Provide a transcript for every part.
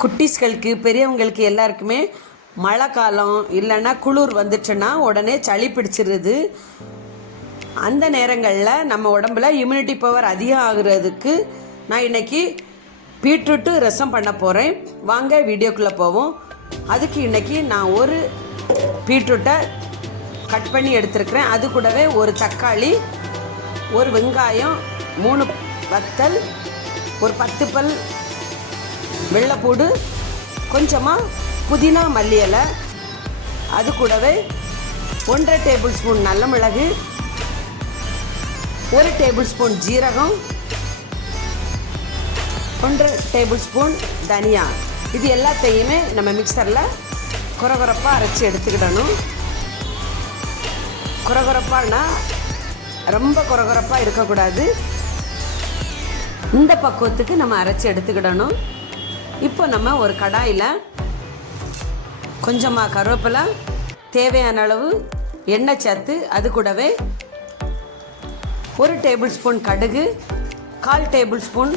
குட்டீஸ்களுக்கு பெரியவங்களுக்கு எல்லாருக்குமே மழை காலம் இல்லைன்னா குளிர் வந்துச்சுன்னா உடனே சளி பிடிச்சிருது. அந்த நேரங்களில் நம்ம உடம்புல இம்யூனிட்டி பவர் அதிகம் ஆகுறதுக்கு நான் இன்றைக்கி பீட்ரூட்டு ரசம் பண்ண போகிறேன் வாங்க வீடியோக்குள்ளே போவோம். அதுக்கு இன்றைக்கி நான் ஒரு பீட்ரூட்டை கட் பண்ணி எடுத்துருக்குறேன். அது கூடவே ஒரு தக்காளி ஒரு வெங்காயம் மூணு வத்தல் ஒரு பத்து பல் வெள்ளைப்பூடு கொஞ்சமாக புதினா மல்லி இலை அது கூடவே ஒன்றரை டேபிள் ஸ்பூன் நல்ல மிளகு ஒரு டேபிள் ஸ்பூன் ஜீரகம் ஒன்றரை டேபிள் ஸ்பூன் தனியா. இது எல்லாத்தையுமே நம்ம மிக்சரில் குறகுறப்பாக அரைச்சி எடுத்துக்கிடணும். குறகுறப்பானா ரொம்ப குறகுறப்பாக இருக்கக்கூடாது. இந்த பக்குவத்துக்கு நம்ம அரைச்சி எடுத்துக்கிடணும். இப்போ நம்ம ஒரு கடாயில் கொஞ்சமாக கருவேப்பிலை தேவையான அளவு எண்ணெய் சேர்த்து அது கூடவே ஒரு டேபிள் ஸ்பூன் கடுகு கால் டேபிள் ஸ்பூன்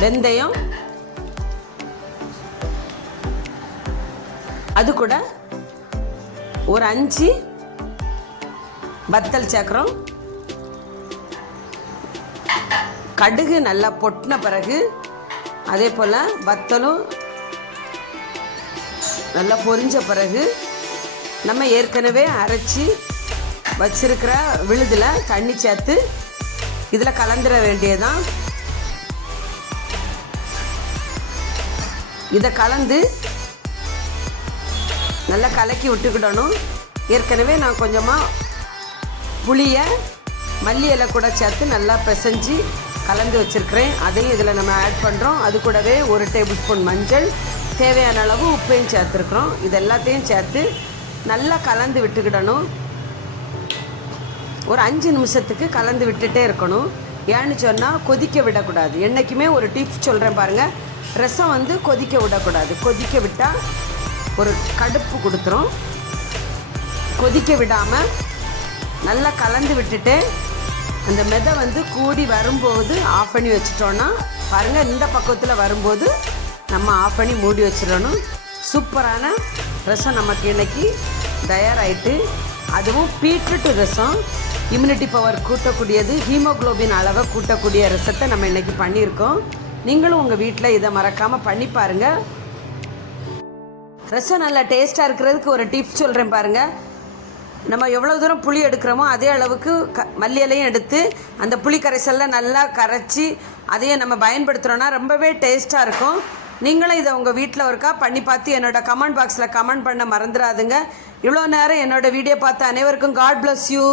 வெந்தயம். அது கூட ஒரு அஞ்சு வத்தல் சேர்க்குறோம். கடுகு நல்லா பொட்டின பிறகு அதே போல் வத்தலும் நல்லா பொரிஞ்ச பிறகு நம்ம ஏற்கனவே அரைச்சி வச்சிருக்கிற விழுதில் தண்ணி சேர்த்து இதில் கலந்துட வேண்டியதான் இதை கலந்து நல்லா கலக்கி விட்டுக்கிடணும். ஏற்கனவே நான் கொஞ்சமாக புளியை மல்லி இலை கூட சேர்த்து நல்லா பிசைஞ்சு கலந்து வச்சுருக்கிறேன். அதையும் இதில் நம்ம ஆட் பண்ணுறோம் அது கூடவே ஒரு டேபிள் ஸ்பூன் மஞ்சள் தேவையான அளவு உப்பையும் சேர்த்துருக்குறோம். இது எல்லாத்தையும் சேர்த்து நல்லா கலந்து விட்டுக்கிடணும். ஒரு அஞ்சு நிமிஷத்துக்கு கலந்து விட்டுட்டே இருக்கணும். ஏன்னு சொன்னால் கொதிக்க விடக்கூடாது. என்றைக்குமே ஒரு டிப்ஸ் சொல்கிறேன் பாருங்கள் ரசம் வந்து கொதிக்க விடக்கூடாது. கொதிக்க விட்டால் ஒரு கடுப்பு கொடுத்துரும். கொதிக்க விடாமல் நல்லா கலந்து விட்டுட்டு அந்த மெதை வந்து கூடி வரும்போது ஆஃப் பண்ணி வச்சிட்டோன்னா பாருங்கள் இந்த பக்கத்தில் வரும்போது நம்ம ஆஃப் பண்ணி மூடி வச்சிடணும். சூப்பரான ரசம் நமக்கு இன்றைக்கி தயாராகிட்டு அதுவும் பீட்ரூட் ரசம். இம்யூனிட்டி பவர் கூட்டக்கூடியது ஹீமோகுளோபின் அளவை கூட்டக்கூடிய ரசத்தை நம்ம இன்றைக்கி பண்ணியிருக்கோம். நீங்களும் உங்கள் வீட்டில் இதை மறக்காமல் பண்ணி பாருங்கள் ரசம் நல்லா டேஸ்ட்டாக இருக்கிறதுக்கு ஒரு டிப்ஸ் சொல்கிறேன் பாருங்கள் நம்ம எவ்வளோ தூரம் புளி எடுக்கிறோமோ அதே அளவுக்கு க மல்லி இலையும் எடுத்து அந்த புளி கரைசலில் நல்லா கரைச்சி அதையும் நம்ம பயன்படுத்துகிறோன்னா ரொம்பவே டேஸ்ட்டாக இருக்கும். நீங்களும் இதை உங்கள் வீட்டில் ஒருக்கா பண்ணி பார்த்து என்னோட கமெண்ட் பாக்ஸில் கமெண்ட் பண்ண மறந்துடாதுங்க இவ்வளோ நேரம் என்னோட வீடியோ பார்த்த அனைவருக்கும் காட் பிளஸ் யூ